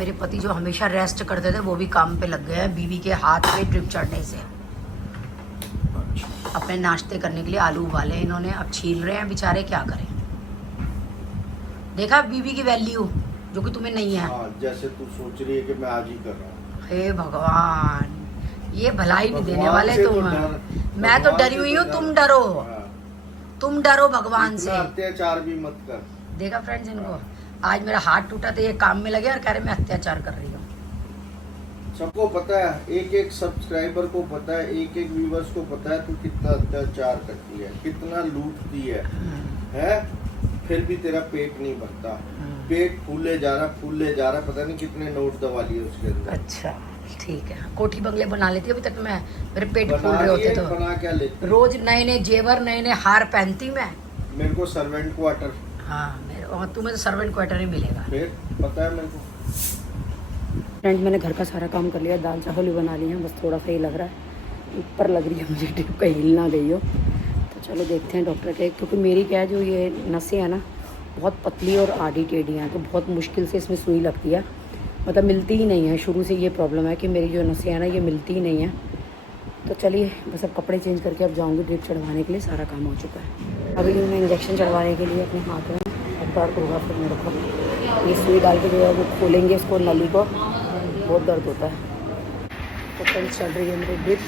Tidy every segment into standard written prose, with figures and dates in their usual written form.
मेरे पति जो हमेशा रेस्ट करते थे वो भी काम पे लग गए हैं बीवी के हाथ पे ड्रिप चढ़ने से। अपने नाश्ते करने के लिए आलू उबाले इन्होंने, अब छील रहे हैं बेचारे, क्या करें। देखा बीवी की वैल्यू जो कि तुम्हें नहीं है। जैसे तू सोच रही है कि मैं आज ही कर रहा हूँ। हे भगवान, ये भलाई नहीं देने वाले तुम। मैं तो डरी हुई हूँ, तुम डरो। तुम डरो भगवान से। अत्याचार भी मत कर। देखा फ्रेंड्स इनको, आज मेरा हाथ टूटा तो ये काम में लगे और कह रहे मैं अत्याचार कर रही हूँ। सबको पता है, एक एक सब्सक्राइबर को पता है, एक एक व्यूवर्स को पता है तू कितना अत्याचार करती है, कितना लूटती है? फिर भी तेरा पेट नहीं भरता। पेट फूले जा रहा, पता नहीं कितने नोट दबा लिए उसके अंदर। अच्छा ठीक है, कोठी बंगले बना लेती अभी तक मैं, मेरे पेट फूल रहे होते तो। बना क्या लेती? रोज नए नए जेवर, नए नए हार पहनती मैं। मेरे को सर्वेंट क्वार्टर। हाँ तुम्हें तो सर्वेंट क्वार्टर ही मिलेगा। फिर पता है मेरे को। फ्रेंड मैंने घर का सारा काम कर लिया, दाल चावल भी बना लिए हैं, बस थोड़ा सा ही लग रहा है, ऊपर लग रही है मुझे टिप कहीं हिल ना गई हो। तो चलो देखते हैं डॉक्टर के, क्योंकि मेरी क्या है जो ये नसें हैं ना बहुत पतली और आड़ी टेढ़ी हैं, तो बहुत मुश्किल से इसमें सुई लगती है, मतलब मिलती ही नहीं है। शुरू से ये प्रॉब्लम है कि मेरी जो नसें हैं ना ये मिलती ही नहीं है। तो चलिए बस अब कपड़े चेंज करके अब जाऊँगी ड्रिप चढ़वाने के लिए, सारा काम हो चुका है। अभी मैं इंजेक्शन चढ़वाने के लिए अपने हाथ में दर्द होगा, फिर मेरे को ये सुई डाल के जो है वो खोलेंगे इसको, नली को, बहुत दर्द होता है। तो फ्रेंड्स चल रही है मेरी ड्रिप।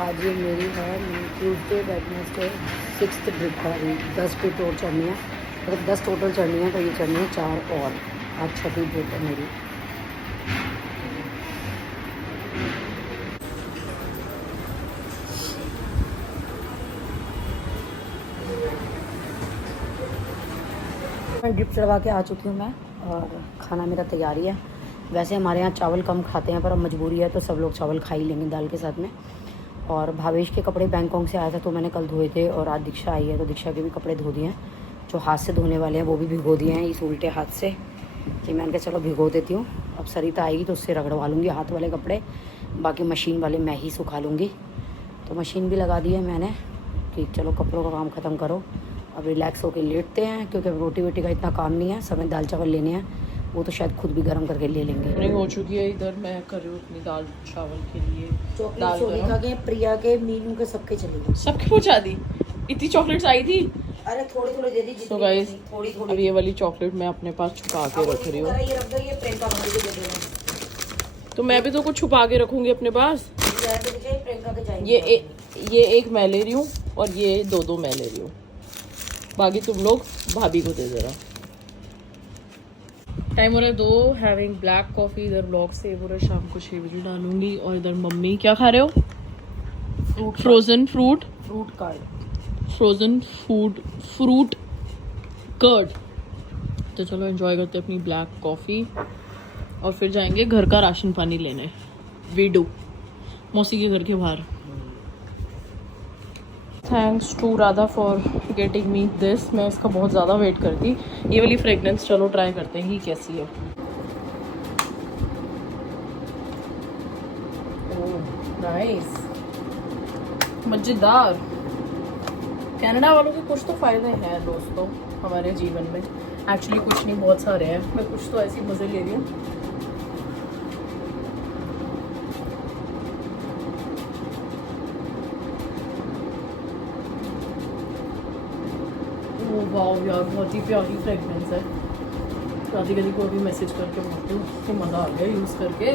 आज ये मेरी है ट्यूसडे वेडनेसडे 6th ड्रिप है। अभी 10 ड्रिप और चढ़नी है, अगर 10 टोटल चढ़नी है तो ये चढ़नी है 4 और। आज 6वीं ड्रिप है मेरी। ड्रिप चढ़वा के आ चुकी हूँ मैं, और खाना मेरा तैयारी है। वैसे हमारे यहाँ चावल कम खाते हैं, पर अब मजबूरी है तो सब लोग चावल खा ही लेंगे दाल के साथ में। और भावेश के कपड़े बैंकॉक से आया था तो मैंने कल धोए थे, और आज दीक्षा आई है तो दीक्षा के भी कपड़े धो दिए हैं। जो हाथ से धोने वाले हैं वो भी भिगो दिए हैं इस उल्टे हाथ से, कि मैंने कहा चलो भिगो देती हूँ। अब सरिता आएगी तो उससे रगड़वा लूँगी हाथ वाले कपड़े, बाकी मशीन वाले मैं ही सुखा लूँगी। तो मशीन भी लगा दी है मैंने कि चलो कपड़ों का काम ख़त्म करो, अब रिलैक्स होकर लेटते हैं, क्योंकि अब रोटी वोटी का इतना काम नहीं है। समय दाल चावल लेने हैं, वो तो शायद खुद भी गर्म करके ले लेंगे। हो चुकी है इधर, मैं कर रही हूँ अपनी दाल चावल के लिए। चॉकलेट सोनिका के, प्रिया के, मीनू के, सबके चले गए। सबके पहुँचा दी? इतनी चॉकलेट्स आई थी? अरे थोड़ी थोड़ी दे दी। तो गाइस अब ये वाली चॉकलेट मैं अपने पास छुपा के रख रही हूँ। ये रख दो, ये प्रियंका भाभी को दे देना। तो मैं भी तो कुछ छुपा के रखूंगी अपने पास। प्रियंका के जाएंगे। ये एक मैं ले रही हूँ और ये दो मैं ले रही हूँ, बाकी तुम लोग भाभी को दे देना। टाइम हो रहा है 2, हैविंग ब्लैक कॉफ़ी। इधर ब्लॉग सेव हो रहा है, शाम को 6 बजे डालूंगी। और इधर मम्मी क्या खा रहे हो? Frozen fruit curd. तो चलो एंजॉय करते हैं अपनी ब्लैक कॉफ़ी, और फिर जाएंगे घर का राशन पानी लेने, वीडू मौसी के घर के बाहर। Thanks to Radha for getting me this. मैं इसका बहुत ज़्यादा वेट करती। ये वाली फ्रेगनेंस चलो ट्राई करते हैं कि कैसी है। नाइस, मज़ेदार। कनाडा वालों के कुछ तो फ़ायदे हैं दोस्तों हमारे जीवन में। एक्चुअली कुछ नहीं, बहुत सारे हैं, मैं कुछ तो ऐसे मज़े ले रही हूँ। वाह यार, बहुत ही प्यारी फ्रेगनेंस है। राधी गली को अभी मैसेज करके बोलती हूँ कि मज़ा आ गया यूज़ करके।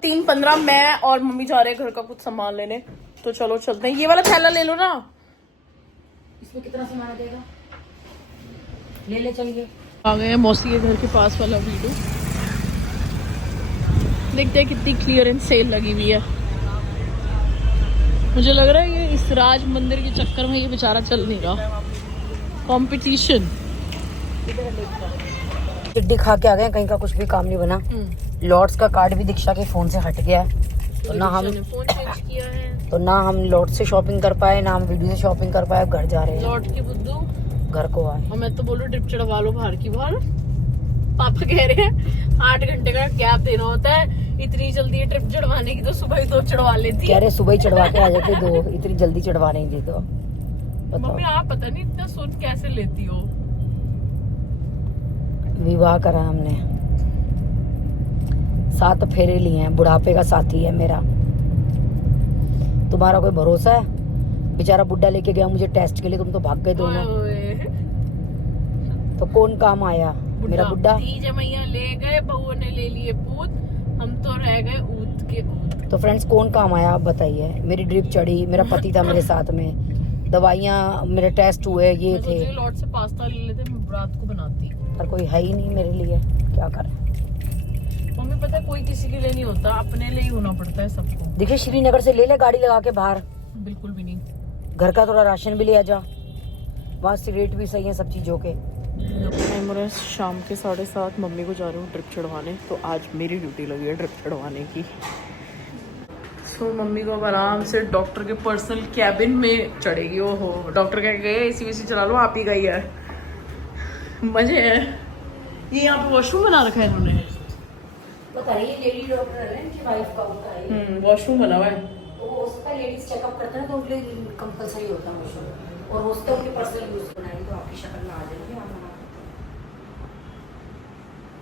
तीन 15 मैं और मम्मी जा रहे हैं घर का कुछ सामान लेने, तो चलो चलते हैं। ये वाला थैला ले लो ना। इसमें कितना सामान देगा? ले चलिए। आ गए हैं मौसी के घर के पास वाला वीडियो। देखते हैं कितनी क्लियरेंस सेल लगी हुई है। मुझे लग रहा है ये इस राज मंदिर के चक्कर में ये बेचारा चल नहीं रहा। कंपटीशन। चिट्ठी खा के आ गए, कहीं का कुछ भी काम नहीं बना। लॉर्ड्स का कार्ड भी दीक्षा के फोन से हट गया है, तो ना हम फोन चेंज किया है, तो ना हम लॉर्ड से शॉपिंग कर पाए, ना हम वीडियो से शॉपिंग कर पाए। अब घर जा रहे हैं, लौट के बुद्धू घर को आए। और मैं तो बोलूं ट्रिप चढ़वा लो बाहर की बाहर। पापा कह रहे हैं 8 घंटे का गैप देना होता है, इतनी जल्दी ट्रिप चढ़वाने की तो सुबह ही 2 चढ़वा लेती कह है। रहे सुबह ही चढ़वा के आ जाते 2, इतनी जल्दी चढ़वा नहीं दी तो बताओ। मम्मी आप पता नहीं इतना सुन कैसे लेती हो। विवाह करा हमने, 7 फेरे लिए हैं, बुढ़ापे का साथी है मेरा। तुम्हारा कोई भरोसा है? बेचारा बुड्ढा लेके गया मुझे टेस्ट के लिए, तुम तो भाग गए दोनों। ओए, तो कौन काम आया? मेरा बुड्ढा। तीज मैया ले गए, बहू ने ले लिए पूत, हम तो रह गए ऊत के ऊत। तो फ्रेंड्स कौन काम आया आप बताइए। मेरी ड्रिप चढ़ी, मेरा पति था मेरे साथ में, दवाइयाँ, मेरे टेस्ट हुए, ये मैं थे, सोच रही लॉट से पास्ता ले लेते, मैं रात को बनाती। पर कोई है ही नहीं मेरे लिए, क्या करें। मम्मी पता है कोई किसी के लिए नहीं होता, अपने लिए ही होना पड़ता है सबको। देखिए श्रीनगर से ले ले गाड़ी लगा के बाहर, बिल्कुल भी नहीं। घर का थोड़ा राशन भी ले आ जा, वहाँ से रेट भी सही है सब चीजों के। टाइम हो रहा है शाम के 7:30, मम्मी को जा रही हूँ ट्रिप चढ़वाने, तो आज मेरी ड्यूटी लगी है ट्रिप चढ़वाने की। सो मम्मी को अब आराम से डॉक्टर के पर्सनल कैबिन में चढ़ेगी। ओहो, डॉक्टर कह गए एसी वेसी चला लो, आप ही गई है, मजे है। ये यहाँ पे वॉशरूम बना रखा है इन्होंने। पता नहीं ये लेडी डॉक्टर है इनकी वाइफ का होता है, वॉशरूम बना हुआ है। तो वो उसका लेडीज चेकअप करते हैं तो उनके लिए कंपलसरी होता है वॉशरूम, और उसका उनके पर्सनल यूज बनाएगी तो आपकी शक्ल में आ जाएगी।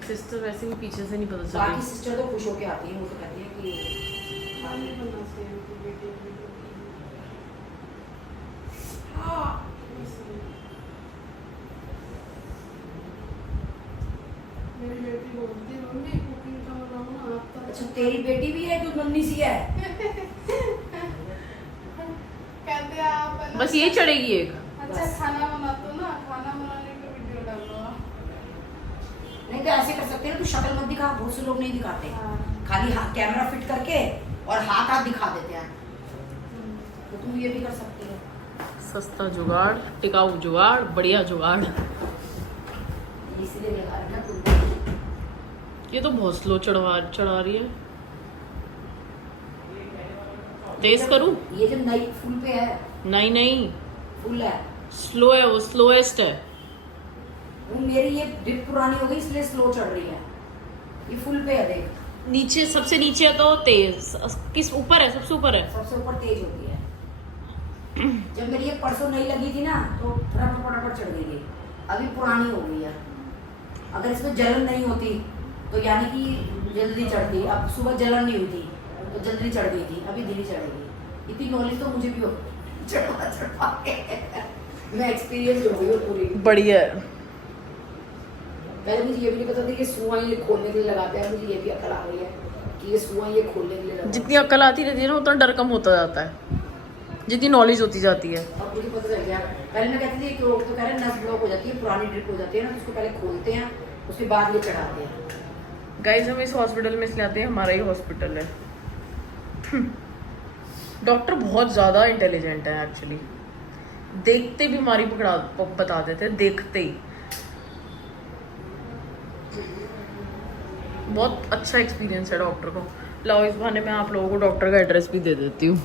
सिस्टर वैसे भी पीछे से नहीं पता बाकी चली। सिस्टर तो खुश होके आती है, वो तो कहती है कि अच्छा तेरी बेटी भी है जो नन्ही सी है। कहते आप बस ये चढ़ेगी एक। अच्छा खाना बनाते हो ना, खाना बनाने का वीडियो डालो। नहीं तो ऐसे कर सकते हैं ना, तू शक्ल मत दिखा, बहुत से लोग नहीं दिखाते, खाली हाथ कैमरा फिट करके और हाथ दिखा देते हैं, तो तुम ये भी कर सकती है। सस्ता जुगाड़, टिकाऊ जुगाड़, बढ़िया जुगाड़। इसलिए लगा रहे ना तुम। ये तो बहुत स्लो चढ़ा रही है। तेज करूं? ये जो नई फुल पे है, नहीं नहीं, फुल है स्लो है, वो स्लोएस्ट है। वो मेरी ये ड्रिप पुरानी हो गई इसलिए स्लो चढ़ रही है, ये फुल पे है देख। नीचे सबसे नीचे है तो तेज, किस ऊपर है? सबसे ऊपर है। सबसे ऊपर तेज होती है। जब मेरी ये परसों नहीं लगी थी ना तो फटाफट चढ़ गई थी, अभी पुरानी हो गई है। अगर इसमें जलन नहीं होती तो यानी कि जल्दी चढ़ती, अब सुबह जलन नहीं हुई थी तो जल्दी चढ़ गई थी, अभी धीरे चढ़ेगी। इतनी नॉलेज तो मुझे भी हो चढ़वा के मैं एक्सपीरियंस हो गई हूँ पूरी। बढ़िया है। पहले मुझे ये भी नहीं पता था कि सुआ ये खोलने के लिए लगाते हैं, मुझे ये भी अकल आ गई है कि ये सुआ ये खोलने के लिए लगाते हैं। जितनी अक्ल आती रहती है ना उतना डर कम होता जाता है, जितनी नॉलेज होती जाती है। अब मुझे पता चल गया। पहले मैं कहती थी कि लोग तो कह रहे हैं नस ब्लॉक हो जाती है, पुरानी ड्रिप हो जाती है ना, तो उसको पहले खोलते हैं उसके बाद ये चढ़ाते हैं। गाइस हम इस हॉस्पिटल में इसलिए आते हैं, हमारा ही हॉस्पिटल है। डॉक्टर बहुत ज़्यादा इंटेलिजेंट है एक्चुअली, देखते बीमारी बता देते हैं, देखते ही। बहुत अच्छा एक्सपीरियंस है डॉक्टर को। लाओ इस बहाने मैं आप लोगों को डॉक्टर का एड्रेस भी दे देती हूँ,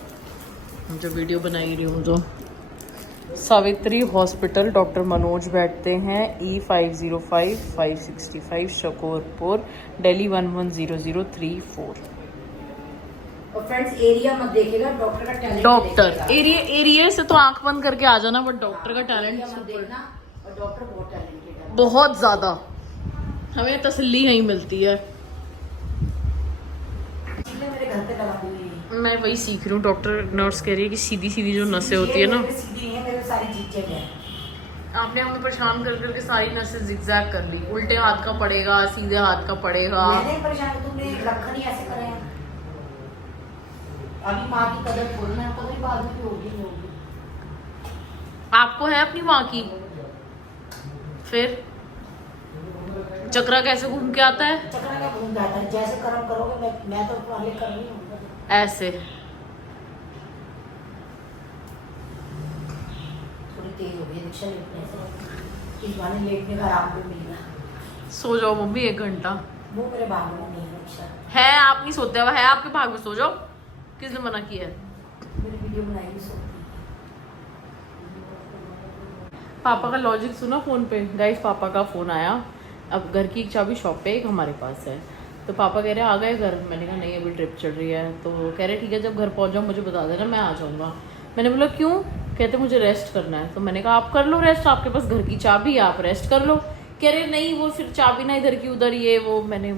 जो वीडियो बना ही रही हूँ। तो सावित्री हॉस्पिटल, डॉक्टर मनोज बैठते हैं, E505 565 शकरपुर, दिल्ली 110034। और फ्रेंड्स एरिया मत देखिएगा, डॉक्टर का टैलेंट डॉक्टर एरिया से तो आंख बंद करके आ जाना, बट डॉक्टर का टैलेंट मत देखना, और डॉक्टर बहुत टैलेंटेड है, बहुत ज्यादा। हमें तसल्ली यहीं मिलती है। इसलिए मेरे घर पे लगा हुई है। मैं वही सीख रही हूँ। डॉक्टर नर्स कह रही है कि सीधी सीधी जो नसें होती है ना, सीधी है, मेरे सारी चीजें हैं। आपने हमें परेशान कर करके सारी नसें जिगजैग कर ली। उल्टे हाथ का पड़ेगा, सीधे हाथ का पड़ेगा। मैंने परेशान, तुमने रखा नहीं ऐसे करे हैं। अभी माँ की कदर खोलना, कदर बाद में होगी नहीं होगी। आपको है अपनी माँ की, फिर चक्रा कैसे घूम के आता है? चक्रा क्या घूम जाता है, जैसे कर्म करोगे, मैं तो पहले कर रही हूँ ऐसे। थोड़ी तेज हो गई रिक्शा लेटने से, इस बहाने लेटने का आराम भी मिलेगा। सो जाओ मम्मी 1 घंटा। वो मेरे भाग में नहीं है रिक्शा। है, आप नहीं सोते हो, है आपके भाग में, सो जाओ। किसने मना किया है? मेरी वीडियो बनाई सो। पापा का लॉजिक सुना फोन पे। गाइस पापा का फोन आया अब घर की एक चाबी शॉप पे एक हमारे पास है। तो पापा कह रहे आ गए घर, मैंने कहा नहीं अभी ट्रिप चल रही है। तो कह रहे ठीक है जब घर पहुंच जाओ मुझे बता देना, मैं आ जाऊँगा। मैंने बोला क्यों? कहते मुझे रेस्ट करना है। तो मैंने कहा आप कर लो रेस्ट, आपके पास घर की चाबी है, आप रेस्ट कर लो। कह रहे नहीं वो फिर चाबी ना इधर की उधर, ये वो। मैंने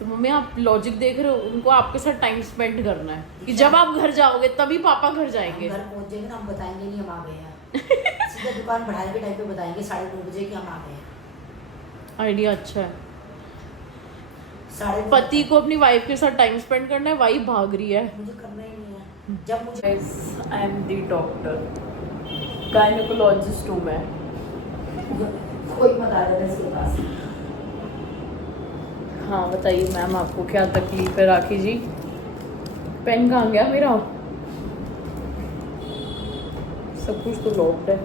तो मम्मी आप लॉजिक देख रहे हो, उनको आपके साथ टाइम स्पेंड करना है कि जब आप घर जाओगे तभी पापा घर जाएंगे। घर पहुंच जाएंगे ना, हम बताएंगे नहीं हम आ गए हैं। सीधा दुकान बढ़ाने के टाइम पे बताएंगे 9:30 बजे कि हम आ गए हैं। आइडिया अच्छा है। 9:30 पति को अपनी वाइफ के साथ टाइम स्पेंड करना है, वाइफ भाग रही है। मुझे करना ही नहीं है। जब मुझे I am the doctor, gynaecologist हूँ मैं। कोई मत आ जाए इसके पास। हाँ बताइए मैम आपको क्या तकलीफ है? राखी जी पेन कहाँ गया मेरा? सब कुछ तो लॉक्ड है।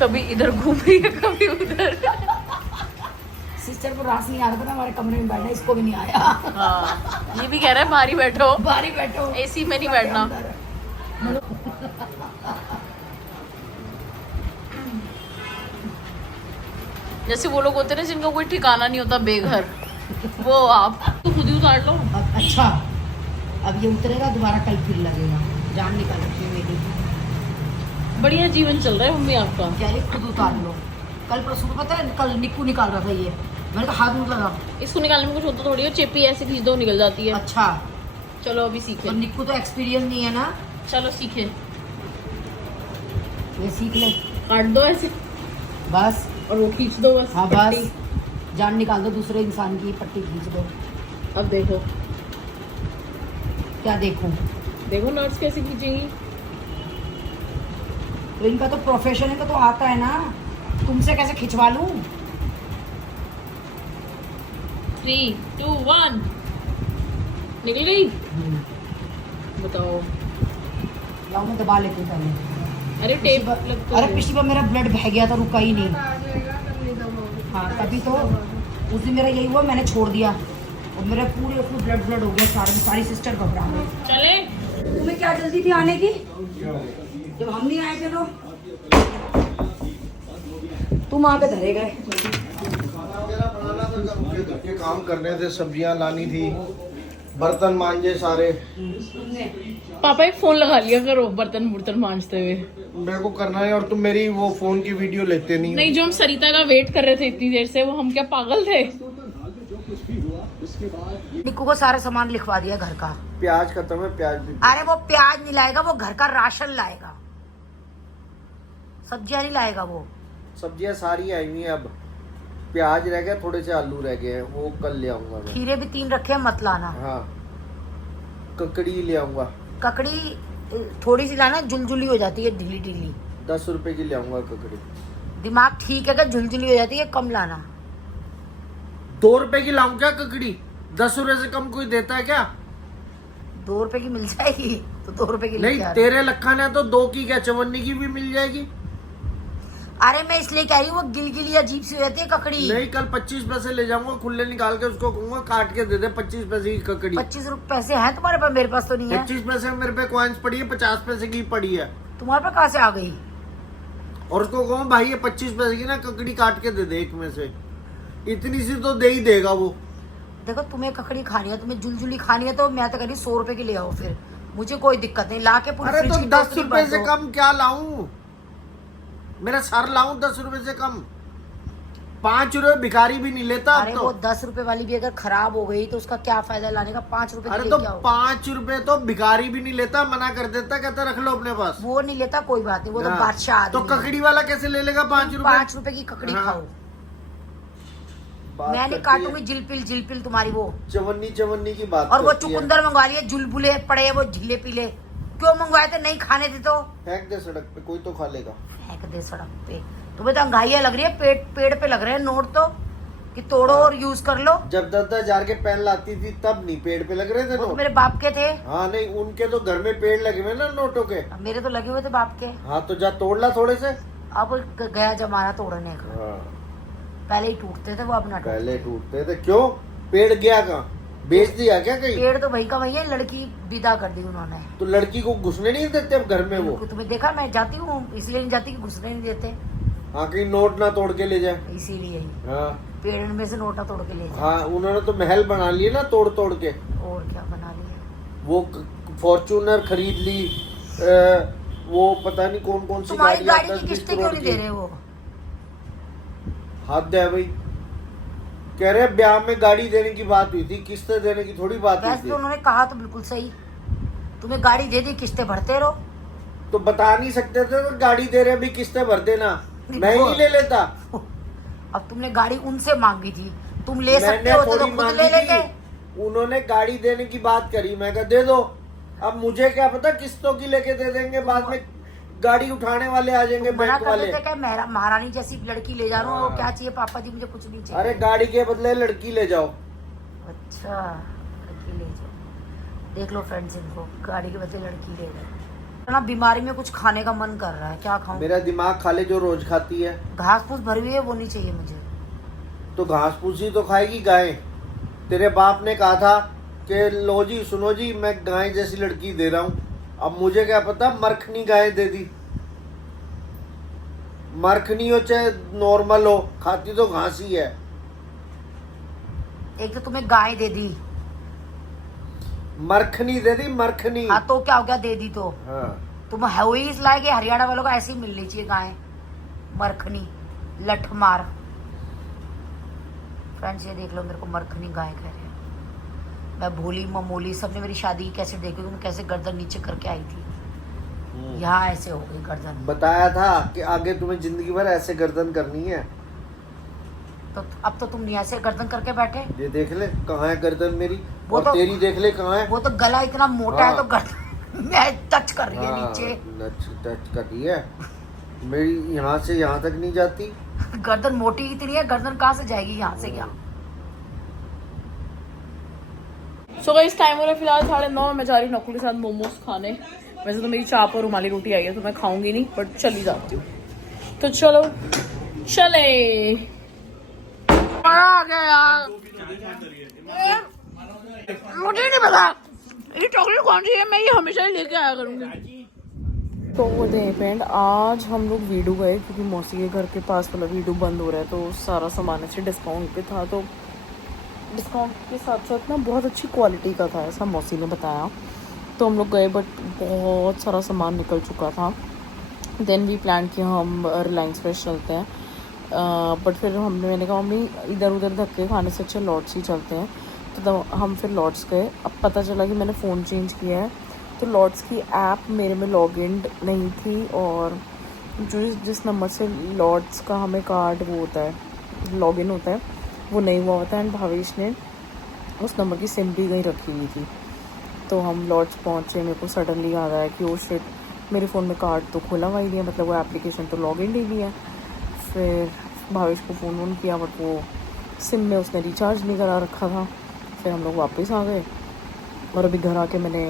कभी इधर घूम रही है कभी उधर। सिस्टर को रास नहीं आ रहा था ना हमारे कमरे में बैठना, इसको भी नहीं आया। हाँ ये भी कह रहा है बाहर ही बैठो, बाहर ही बैठो, एसी में नहीं बैठना। जैसे वो लोग होते हैं ना जिनका कोई ठिकाना नहीं होता बेघर, वो आप तो खुद ही उतार लो। अच्छा अब ये उतरेगा दोबारा, कल फिर लगेगा। जान निकाल रखी है मेरी। बढ़िया जीवन चल रहा है मम्मी आपका। कह रही खुद उतार लो। कल परसों पता है, कल निक्कू निकाल रहा था ये, मैंने कहा हाथ मत लगा। इसको निकालने में कुछ होता थोड़ी है, चेपी ऐसे खींच दो निकल जाती है। अच्छा चलो अभी सीखे। तो निक्कू तो एक्सपीरियंस नहीं है ना, चलो सीखे, ये सीख ले काट दो ऐसे बस। और वो खींच दो बस। हाँ पट्टी। बस जान निकाल दो, दूसरे इंसान की पट्टी खींच दो। अब देखो, क्या देखूं? देखो नर्स कैसे खींचेंगी। तो इनका तो प्रोफेशन है, तो आता है ना, तुमसे कैसे खिंचवा लूं? 3, 2, 1 निकल गई। बताओ। लाओ मैं दबा लेती हूँ पहले। अरे टेप लग तो अरे गई। पिछली बार मेरा ब्लड बह गया था, रुका ही नहीं। आ जाएगा कर नहीं दबाओगे। हाँ तभी तो उस दिन मेरा यही हुआ, मैंने छोड़ दिया और मेरा पूरे उसमें ब्लड हो गया। सारी सिस्टर घबरा गई। चले तुम्हें क्या जल्दी थी आने की? जब हम नहीं आए थे तो तुम वहाँ पे धरे गए। खाना वगैरह बनाना था, घर के काम करने थे, सब्जियां लानी थी, बर्तन मांजे सारे। पापा एक फोन लगा लिया करो बर्तन मांजते हुए। मेरे को करना है और तुम मेरी वो फोन की वीडियो लेते नहीं हो। नहीं जो हम सरिता का वेट कर रहे थे इतनी देर से, वो हम क्या पागल थे? निक्कू को सारा सामान लिखवा दिया घर का। प्याज खत्म है, प्याज भी। अरे वो प्याज नहीं लाएगा, वो घर का राशन लाएगा, सब्जियां नहीं लाएगा वो। सब्जियां सारी आई हुई हैं, अब प्याज रह गया, थोड़े से आलू रह गए हैं, वो कल ले आऊंगा मैं। खीरे भी 3 रखे हैं, मत लाना। हाँ ककड़ी ले आऊंगा, ककड़ी थोड़ी सी लाना, जुलजुली हो जाती है, ढीली ढीली। 10 रुपए की ले आऊंगा ककड़ी। दिमाग ठीक है क्या? जुलजुली हो जाती है, कम लाना। 2 रुपए की लाऊं क्या ककड़ी? 10 रुपए से कम कोई देता है क्या? 2 रुपए की मिल जाएगी तो 2 रुपए की नहीं लेके आ रहा। तेरे लखन है तो 2 की क्या, 54 की भी मिल जाएगी। अरे मैं इसलिए कह रही हूँ, वो गिलगिली अजीब सी हो जाती है ककड़ी। नहीं कल 25 पैसे ले जाऊंगा, खुले निकाल के उसको कहूंगा काट के दे दे 25 पैसे की ककड़ी। 25 पैसे हैं तुम्हारे पास? मेरे पास तो नहीं है। 25 पैसे मेरे पे कॉइन्स पड़ी है, 50 पैसे की पड़ी है। तुम्हारे पास कहाँ से आ गई? और उसको कहूँ भाई ये 25 पैसे की ना ककड़ी काट के दे दे एक में से, इतनी सी तो दे ही देगा वो। देखो तुम्हें ककड़ी खानी है, तुम्हें जुलजुली खानी है, तो मैं तो कह रही 100 रुपए की ले आओ, फिर मुझे कोई दिक्कत नहीं, ला के पूरी अरे फ्रिज तो की 10 टोकरी रुपए भर से दो। कम क्या लाऊं? मेरा सर लाऊं 10 रुपए से कम? 5 रुपए भिखारी भी नहीं लेता अब अरे तो। वो 10 रुपए वाली भी अगर खराब हो गई तो उसका क्या फायदा लाने का? 5 रुपए की अरे तो लेके आओ। 5 रुपए तो भिखारी भी नहीं लेता, मना कर देता, कहता रख लो अपने पास। वो नहीं लेता, कोई बात नहीं, वो तो हाँ, बादशाह तो आदमी है। ककड़ी वाला कैसे ले लेगा 5 रुपए? 5 रुपए की ककड़ी हाँ। खाओ। बात मैं नहीं करती काटूंगी है, जिलपिल तुम्हारी वो। चवन्नी की बात और वो करती है। चुकंदर मंगवा लिए, जुलबुले पड़े हैं वो झीले पीले, क्यों मंगवाए थे? नहीं खाने थे तो फेंक दे सड़क पे, कोई तो खा लेगा। फेंक दे सड़क पे। तुम्हें तो अंगाइयां लग रही है, पेड़ पे लग रहे हैं नोट तो, कि तोड़ो और यूज कर लो। जब 10,000 के पेन लाती थी तब नहीं पेड़ पे लग रहे थे वो तो नोट। मेरे बाप के थे। हाँ नहीं उनके तो घर में पेड़ लगे हुए ना नोटों के। मेरे तो लगे हुए थे बाप के। हाँ तो जा तोड़ ला थोड़े से। अब गया जमाना तोड़ने का। हाँ पहले ही टूटते थे वो, अब ना टूटते। पहले टूटते थे, क्यों? पेड़ गया कहाँ? बेच दिया क्या कहीं? पेड़ तो वही का वही है, लड़की विदा कर दी उन्होंने। तो लड़की को घुसने नहीं देते अब घर में वो? तुम्हें देखा, मैं जाती हूँ इसलिए नहीं जाती कि घुसने नहीं देते, हाँ, कहीं नोट ना तोड़ के ले जाए। इसीलिए ही हाँ पेड़ में से नोटा तोड़ के ले जाए। हाँ, उन्होंने तो महल बना लिए ना तोड़ तोड़ के। और क्या बना लिया? वो फॉर्च्यूनर खरीद ली, वो पता नहीं कौन कौन सी तुम्हारी गाड़ियां, गाड़ी की 10-20 किस्तें क्यों करोड़ नहीं दे की। रहे वो? हद है भाई, कह रहे ब्याह में गाड़ी देने की बात हुई थी, किस्तें देने की थोड़ी बात हुई वैसे थी। तो उन्होंने कहा तो बिल्कुल सही, तुम्हें गाड़ी दे दी, किस्तें भरते रहो। तो बता नहीं सकते थे तो गाड़ी दे रहे भी किस्तें भर देना, मैं ही नहीं ले लेता। अब तुमने गाड़ी उनसे मांगी थी, तुम ले सकते मैंने होते तो थोड़ी खुद मांगी ले लेते। थी, उन्होंने गाड़ी देने की बात करी, मैं कहा दे दो। अब मुझे क्या पता किस्तों की लेके दे देंगे, बाद में गाड़ी उठाने वाले आ जाएंगे, मना बैंक कर वाले। देते क्या मेरा महारानी जैसी लड़की ले जा रहा हूँ, हाँ। क्या चाहिए पापा जी, मुझे कुछ नहीं चाहिए। अरे गाड़ी के बदले लड़की ले जाओ। अच्छा, लड़की ले जाओ। देख लो फ्रेंड्स, इनको गाड़ी के बदले लड़की ले गए ना। बीमारी में कुछ खाने का मन कर रहा है, क्या खाऊं? मेरा दिमाग खा ले जो रोज खाती है। घास फूस भरी हुई है, वो नहीं चाहिए मुझे। तो घास फूस ही तो खाएगी गाय। तेरे बाप ने कहा था कि लो जी सुनो जी, मैं गाय जैसी लड़की दे रहा हूँ। अब मुझे क्या पता मरखनी गाय दे दी। मरखनी हो चाहे नॉर्मल हो, खाती तो घास ही है। एक तो तुम्हें गाय दे दी, मरखनी दे दी, मरखनी। हाँ तो क्या हो गया, दे दी तो। हाँ, तुम हुई इस लायक, हरियाणा वालों को ऐसी मिलनी चाहिए गाय, मरखनी लठमार। फ्रेंड्स ये देख लो, मेरे को मरखनी गाय कह रहे हैं। मैं भोली ममोली, सबने मेरी शादी कैसे देखी, मैं कैसे गर्दन नीचे करके आई थी, यहाँ ऐसे हो गई गर्दन। बताया था कि आगे तुम्हें जिंदगी भर ऐसे गर्दन करनी है। तो अब तो तुम नहीं ऐसे गर्दन करके बैठे। ये देख ले कहाँ है गर्दन मेरी, वो और तो- तेरी देख ले कहाँ है। वो तो गला इतना मोटा है हाँ। तो गर्दन में टच कर रही है हाँ, नीचे। टच कर रही है मेरी, यहाँ से यहाँ तक नहीं जाती। गर्दन मोटी इतनी है, गर्दन कहाँ से जाएगी यहाँ से क्या? सो गाइस टाइम हो रहा है फिलहाल 9:30, मैं जा रही हूँ नकुल के साथ मोमोज खाने। वैसे तो मेरी चाप और रुमाली रोटी आई है तो मैं खाऊंगी नहीं, बट चली जाती हूँ। तो चलो चले। आ गया यार, मुझे नहीं पता ये चॉकलेट कौन सी है, मैं ये हमेशा ही लेके आया करूंगी। तो वो दें फ्रेंड, आज हम लोग वीडू गए क्योंकि मौसी के घर के पास वाला वीडू बंद हो रहा है, तो सारा सामान अच्छे डिस्काउंट पे था। तो डिस्काउंट के साथ साथ ना बहुत अच्छी क्वालिटी का था, ऐसा मौसी ने बताया। तो हम लोग गए, बट बहुत सारा सामान निकल चुका था। देन वी प्लान कि हम रिलायंस फ्रेश चलते हैं, बट फिर मैंने कहा मम्मी इधर उधर धक्के खाने से अच्छा लॉर्ड्स ही चलते हैं। तो हम फिर लॉर्ड्स गए। अब पता चला कि मैंने फ़ोन चेंज किया है, तो लॉर्ड्स की ऐप मेरे में लॉग इन नहीं थी, और जिस नंबर से लॉर्ड्स का हमें कार्ड वो होता है, लॉग इन होता है, वो नहीं हुआ होता है। एंड भावेश ने उस नंबर की सिम भी कहीं रखी हुई थी। तो हम लॉर्ड्स पहुँचे, मेरे को सडनली याद आया कि ओ शिट, मेरे फ़ोन में कार्ड तो खुला हुआ ही नहीं है, मतलब वो एप्लीकेशन तो लॉग इन नहीं है। फिर भावेश को फ़ोन किया, बट वो सिम में उसने रिचार्ज नहीं करा रखा था। फिर हम लोग वापस आ गए, और अभी घर आके मैंने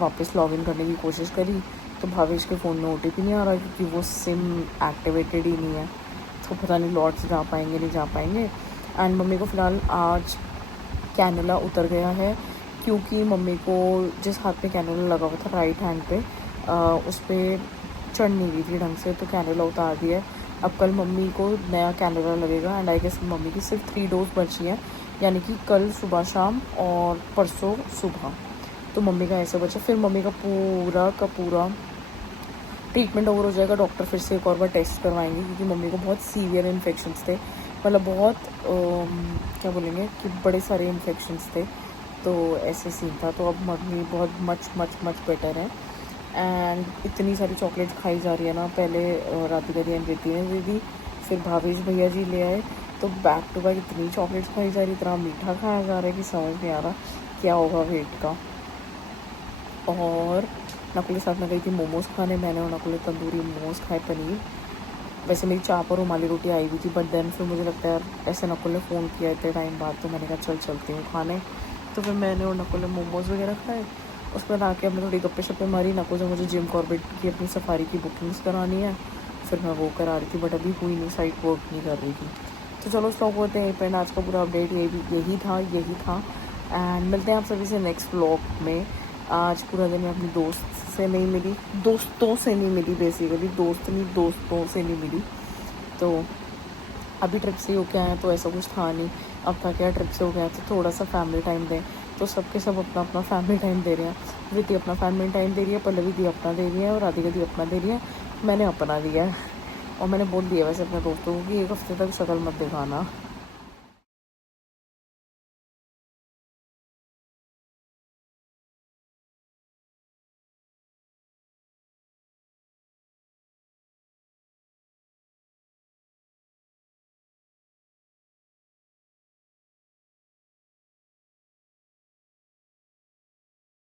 वापस लॉगिन करने की कोशिश करी, तो भावेश के फ़ोन में OTP नहीं आ रहा क्योंकि वो सिम एक्टिवेटेड ही नहीं है। तो पता नहीं लॉर्ड्स जा पाएंगे नहीं जा पाएंगे। एंड मम्मी को फ़िलहाल आज कैनुला उतर गया है, क्योंकि मम्मी को जिस हाथ पे कैनुला लगा हुआ था राइट हैंड पे, उस पर चढ़ नहीं हुई थी ढंग से, तो कैनुला उतार दिया है। अब कल मम्मी को नया कैनुला लगेगा। एंड आई गेस मम्मी की सिर्फ 3 डोज बची हैं, यानी कि कल सुबह शाम और परसों सुबह। तो मम्मी का ऐसे बचा, फिर मम्मी का पूरा ट्रीटमेंट ओवर हो जाएगा। डॉक्टर फिर से एक और बार टेस्ट करवाएंगे, क्योंकि मम्मी को बहुत सीवियर इन्फेक्शंस थे, मतलब बहुत क्या बोलेंगे कि बड़े सारे इन्फेक्शंस थे। तो ऐसे सीन था। तो अब मम्मी बहुत मच बेटर है। एंड इतनी सारी चॉकलेट खाई जा रही है ना, पहले राधिका दी एंड रिद्धि ने दे दी, फिर भावेश भैया जी ले आए, तो बैक टू बैक इतनी चॉकलेट्स खाई जा रही, इतना मीठा खाया जा रहा है कि समझ नहीं आ रहा क्या होगा वेट का। और नकुल के साथ में गई थी मोमोज़ खाने, मैंने और नकुल तंदूरी मोमोज़ खाए, पनीर। वैसे मेरी चाप और रुमाली रोटी आई हुई थी, बट देन फिर मुझे लगता है यार ऐसे नकुल ने फ़ोन किया इतने टाइम बाद, तो मैंने कहा चलती हूँ खाने। तो फिर मैंने और नकुल ने मोमोज़ वगैरह खाए। उस पर आके हमने थोड़ी गप्पे शप्पे मारी। नकुल से मुझे जिम कॉर्बेट की अपनी सफारी की बुकिंग्स करानी है, फिर मैं वो करा रही थी, बट अभी हुई नहीं, साइट वर्क नहीं कर रही थी। तो चलो स्टॉप होते हैं फ्रेंड। आज का पूरा अपडेट यही था। एंड मिलते हैं आप सभी से नेक्स्ट व्लॉग में। आज पूरा दिन मैं अपनी दोस्तों से नहीं मिली, बेसिकली दोस्तों से नहीं मिली। तो अभी ट्रिप से होके आए तो ऐसा कुछ था नहीं, अब था क्या ट्रिप से हो गया तो थोड़ा सा फैमिली टाइम दें। तो सबके सब अपना अपना फैमिली टाइम दे रहे हैं। विधि अपना फैमिली टाइम दे रही है, पल्लवी दी अपना दे रही है और राधिका दी अपना दे रही है। मैंने अपना दिया है और मैंने बोल दिया वैसे अपने दोस्तों को कि 1 हफ्ते तक शक्ल मत दिखाना।